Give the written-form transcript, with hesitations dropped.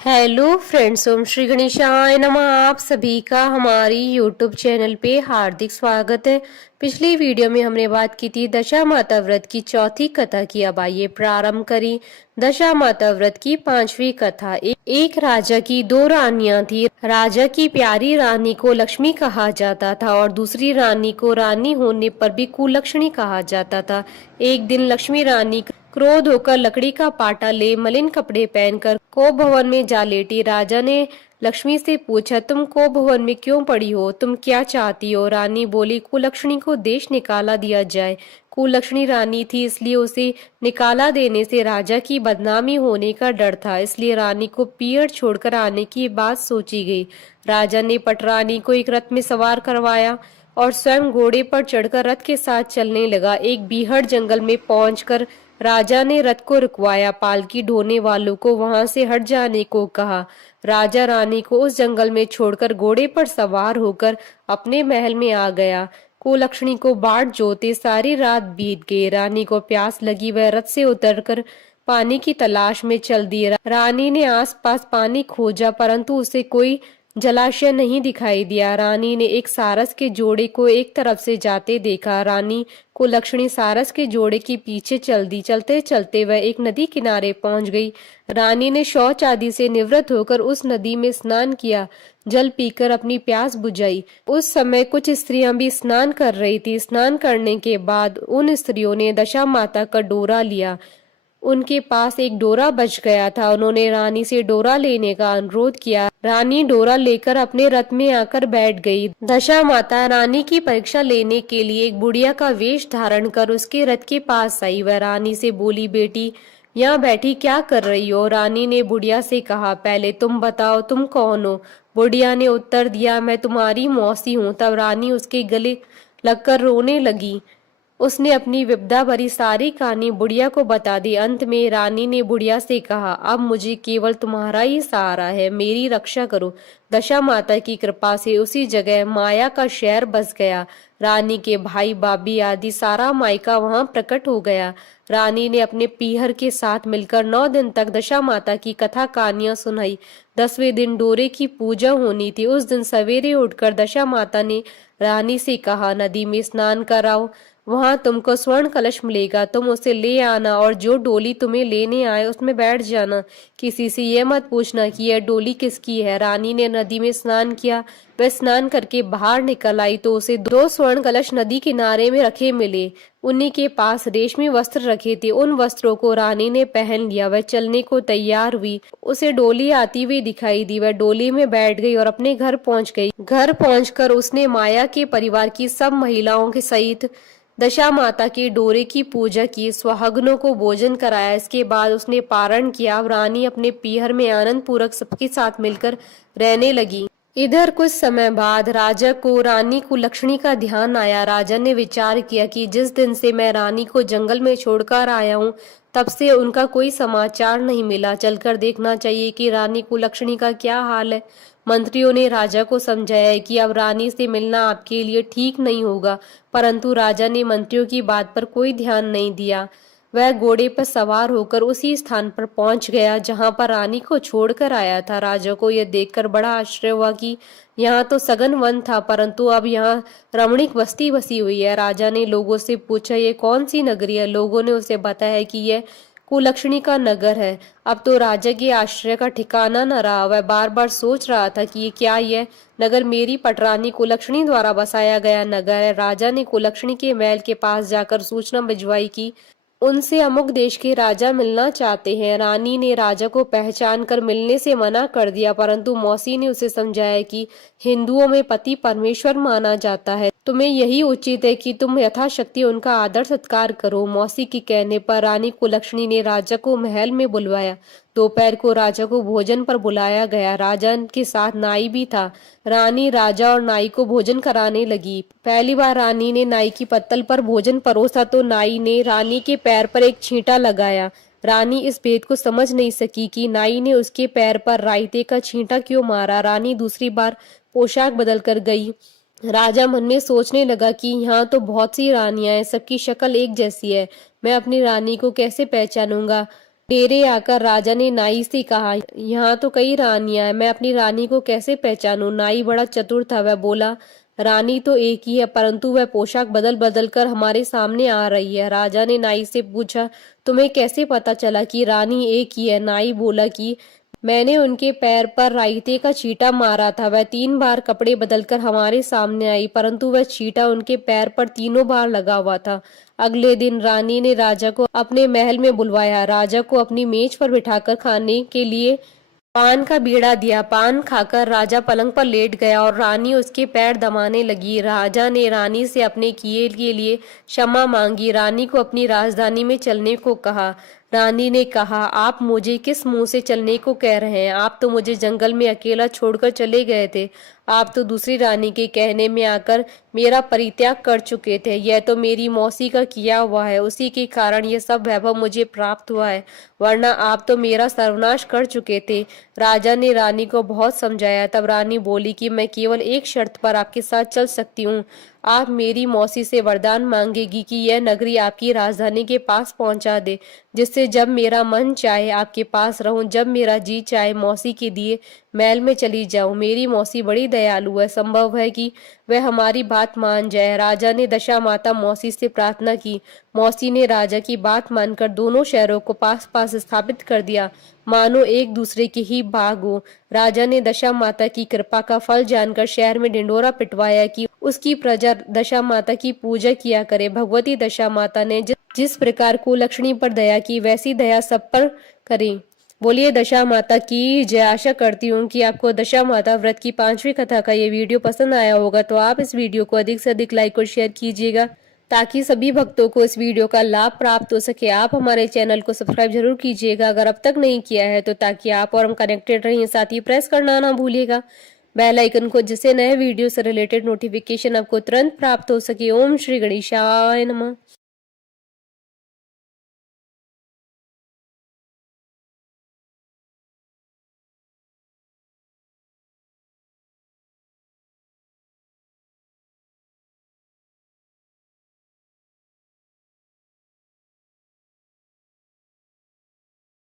Hello friends, ओम श्री गणेशाय नमः। आप सभी का हमारी यूट्यूब चैनल पे हार्दिक स्वागत है। पिछली वीडियो में हमने बात की थी दशा माता व्रत की चौथी कथा की। अब आइए प्रारंभ करें दशा माता व्रत की पांचवी कथा। एक राजा की दो रानियां थी। राजा की प्यारी रानी को लक्ष्मी कहा जाता था और दूसरी रानी को रानी होने पर भी कुलक्षणी कहा जाता था। एक दिन लक्ष्मी रानी क्रोध होकर लकड़ी का पाटा ले मलिन कपड़े पहनकर को भवन में जा लेटी। राजा ने लक्ष्मी से पूछा, तुम को भवन में क्यों पड़ी हो? तुम क्या चाहती हो? रानी बोली, कुलक्षणी को देश निकाला दिया जाए। कुलक्षणी रानी थी, इसलिए उसे निकाला देने से राजा की बदनामी होने का डर था, इसलिए रानी को पीहर छोड़कर आने की बात सोची गई। राजा ने पटरानी को एक रथ में सवार करवाया और स्वयं घोड़े पर चढ़कर रथ के साथ चलने लगा। एक बीहड़ जंगल में पहुंचकर राजा ने रथ को रुकवाया। पालकी ढोने वालों को वहां से हट जाने को कहा। राजा रानी को उस जंगल में छोड़कर घोड़े पर सवार होकर अपने महल में आ गया। कुलक्षणी को बाट जोते सारी रात बीत गई। रानी को प्यास लगी, वह रथ से उतरकर पानी की तलाश में चल दी। रानी ने आसपास पानी खोजा परंतु उसे कोई जलाशय नहीं दिखाई दिया। रानी ने एक सारस के जोड़े को एक तरफ से जाते देखा। रानी कुलक्षणी सारस के जोड़े के पीछे चल दी। चलते चलते वह एक नदी किनारे पहुंच गई। रानी ने शौच आदि से निवृत्त होकर उस नदी में स्नान किया, जल पीकर अपनी प्यास बुझाई। उस समय कुछ स्त्रियां भी स्नान कर रही थी। स्नान करने के बाद उन स्त्रियों ने दशा माता का डोरा लिया। उनके पास एक डोरा बच गया था। उन्होंने रानी से डोरा लेने का अनुरोध किया। रानी डोरा लेकर अपने रथ में आकर बैठ गई। दशा माता रानी की परीक्षा लेने के लिए एक बुढ़िया का वेश धारण कर उसके रथ के पास आई। वह रानी से बोली, बेटी यहाँ बैठी क्या कर रही हो? रानी ने बुढ़िया से कहा, पहले तुम बताओ तुम कौन हो? बुढ़िया ने उत्तर दिया, मैं तुम्हारी मौसी हूँ। तब रानी उसके गले लगकर रोने लगी। उसने अपनी विपदा भरी सारी कहानी बुढ़िया को बता दी। अंत में रानी ने बुढ़िया से कहा, अब मुझे केवल तुम्हारा ही सहारा है, मेरी रक्षा करो। दशा माता की कृपा से उसी जगह माया का शहर बस गया। रानी के भाई भाभी आदि सारा मायका वहां प्रकट हो गया। रानी ने अपने पीहर के साथ मिलकर 9 दिन तक दशा माता की कथा कहानियां सुनाई। 10वें दिन डोरे की पूजा होनी थी। उस दिन सवेरे उठकर दशा माता ने रानी से कहा, नदी में स्नान कराओ, वहां तुमको स्वर्ण कलश मिलेगा, तुम उसे ले आना और जो डोली तुम्हें लेने आए उसमें बैठ जाना। किसी से यह मत पूछना कि यह डोली किसकी है। रानी ने नदी में स्नान किया। वह स्नान करके बाहर निकल आई तो उसे 2 स्वर्ण कलश नदी किनारे में रखे मिले। उन्हीं के पास रेशमी वस्त्र रखे थे। उन वस्त्रों को रानी ने पहन लिया। वह चलने को तैयार हुई। उसे डोली आती हुई दिखाई दी। वह डोली में बैठ गई और अपने घर पहुंच गई। घर पहुंचकर उसने माया के परिवार की सब महिलाओं के सहित दशा माता के डोरे की पूजा की, सुहागनों को भोजन कराया। इसके बाद उसने पारण किया। अब रानी अपने पीहर में आनंद पूर्वक सबके साथ मिलकर रहने लगी। इधर कुछ समय बाद राजा को रानी कुलक्षणी का ध्यान आया। राजा ने विचार किया कि जिस दिन से मैं रानी को जंगल में छोड़कर आया हूँ तब से उनका कोई समाचार नहीं मिला। चलकर देखना चाहिए कि रानी कुलक्षणी का क्या हाल है। मंत्रियों ने राजा को समझाया कि अब रानी से मिलना आपके लिए ठीक नहीं होगा, परंतु राजा ने मंत्रियों की बात पर कोई ध्यान नहीं दिया। वह घोड़े पर सवार होकर उसी स्थान पर पहुंच गया जहां पर रानी को छोड़कर आया था। राजा को यह देखकर बड़ा आश्चर्य हुआ कि यहाँ तो सघन वन था परंतु अब यहाँ रमणीक बस्ती बसी हुई है। राजा ने लोगों से पूछा, ये कौन सी नगरी है? लोगों ने उसे बताया कि यह कुलक्षणी का नगर है। अब तो राजा के आश्चर्य का ठिकाना न रहा। वह बार बार सोच रहा था कि ये क्या, यह नगर मेरी पटरानी कुलक्षणी द्वारा बसाया गया नगर है। राजा ने कुलक्षणी के महल के पास जाकर सूचना भिजवाई कि उनसे अमुक देश के राजा मिलना चाहते हैं। रानी ने राजा को पहचान कर मिलने से मना कर दिया, परंतु मौसी ने उसे समझाया कि हिंदुओं में पति परमेश्वर माना जाता है, तुम्हें यही उचित है कि तुम यथाशक्ति उनका आदर सत्कार करो। मौसी के कहने पर रानी कुलक्षणी ने राजा को महल में बुलवाया। दोपहर को राजा को भोजन पर बुलाया गया। राजा के साथ नाई भी था। रानी राजा और नाई को भोजन कराने लगी। पहली बार रानी ने नाई की पत्तल पर भोजन परोसा तो नाई ने रानी के पैर पर एक छींटा लगाया। रानी इस भेद को समझ नहीं सकी कि नाई ने उसके पैर पर रायते का छींटा क्यों मारा। रानी दूसरी बार पोशाक बदल कर गई। राजा मन में सोचने लगा कि यहाँ तो बहुत सी रानियां हैं, सबकी शक्ल एक जैसी है, मैं अपनी रानी को कैसे पहचानूंगा। डेरे आकर राजा ने नाई से कहा, यहाँ तो कई रानियां हैं, मैं अपनी रानी को कैसे पहचानूं। नाई बड़ा चतुर था, वह बोला, रानी तो एक ही है, परंतु वह पोशाक बदल बदल कर हमारे सामने आ रही है। राजा ने नाई से पूछा, तुम्हें कैसे पता चला कि रानी एक ही है। नाई बोला कि मैंने उनके पैर पर रायते का छींटा मारा था, वह 3 बार कपड़े बदलकर हमारे सामने आई, परंतु वह छींटा उनके पैर पर तीनों बार लगा हुआ था। अगले दिन रानी ने राजा को अपने महल में बुलवाया, राजा को अपनी मेज पर बिठाकर खाने के लिए पान का बीड़ा दिया। पान खाकर राजा पलंग पर लेट गया और रानी उसके पैर दबाने लगी। राजा ने रानी से अपने किए के लिए क्षमा मांगी, रानी को अपनी राजधानी में चलने को कहा। रानी ने कहा, आप मुझे किस मुंह से चलने को कह रहे हैं? आप तो मुझे जंगल में अकेला छोड़कर चले गए थे। आप तो दूसरी रानी के कहने में आकर मेरा परित्याग कर चुके थे। यह तो मेरी मौसी का किया हुआ है, उसी के कारण यह सब वैभव मुझे प्राप्त हुआ है, वरना आप तो मेरा सर्वनाश कर चुके थे। राजा ने रानी को बहुत समझाया, तब रानी बोली कि मैं केवल एक शर्त पर आपके साथ चल सकती हूँ। आप मेरी मौसी से वरदान मांगेगी कि यह नगरी आपकी राजधानी के पास पहुंचा दे, जिससे जब मेरा मन चाहे आपके पास रहूं, जब मेरा जी चाहे मौसी के दिए महल में चली जाऊं। मेरी मौसी बड़ी दयालु है, संभव है कि वह हमारी बात मान जाए। राजा ने दशा माता मौसी से प्रार्थना की। मौसी ने राजा की बात मानकर दोनों शहरों को पास पास स्थापित कर दिया, मानो एक दूसरे के ही भाग हो। राजा ने दशा माता की कृपा का फल जानकर शहर में ढिंडोरा पिटवाया कि उसकी प्रजा दशा माता की पूजा किया करे। भगवती दशा माता ने जिस प्रकार कुलक्षणी पर दया की, वैसी दया सब पर करें। बोलिए दशा माता की जय। आशा करती हूँ कि आपको दशा माता व्रत की 5वीं कथा का ये वीडियो पसंद आया होगा, तो आप इस वीडियो को अधिक से अधिक लाइक और शेयर कीजिएगा, ताकि सभी भक्तों को इस वीडियो का लाभ प्राप्त हो सके। आप हमारे चैनल को सब्सक्राइब जरूर कीजिएगा अगर अब तक नहीं किया है तो, ताकि आप और हम कनेक्टेड रहें। साथ ही प्रेस करना ना भूलिएगा बेल आइकन को, जिससे नए वीडियो से रिलेटेड नोटिफिकेशन आपको तुरंत प्राप्त हो सके। ओम श्री गणेशाय नमः।